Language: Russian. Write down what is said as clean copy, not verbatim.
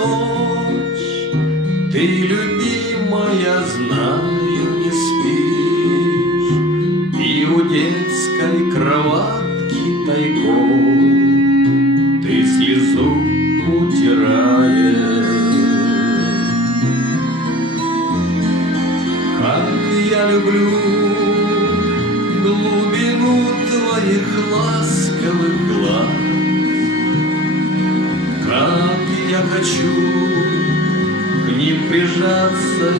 ночь, ты, любимая, знаю, не спишь, и у детской кроватки тайком ты слезу утираешь. Как я люблю глубину твоих ласковых глаз, как я хочу к ним прижаться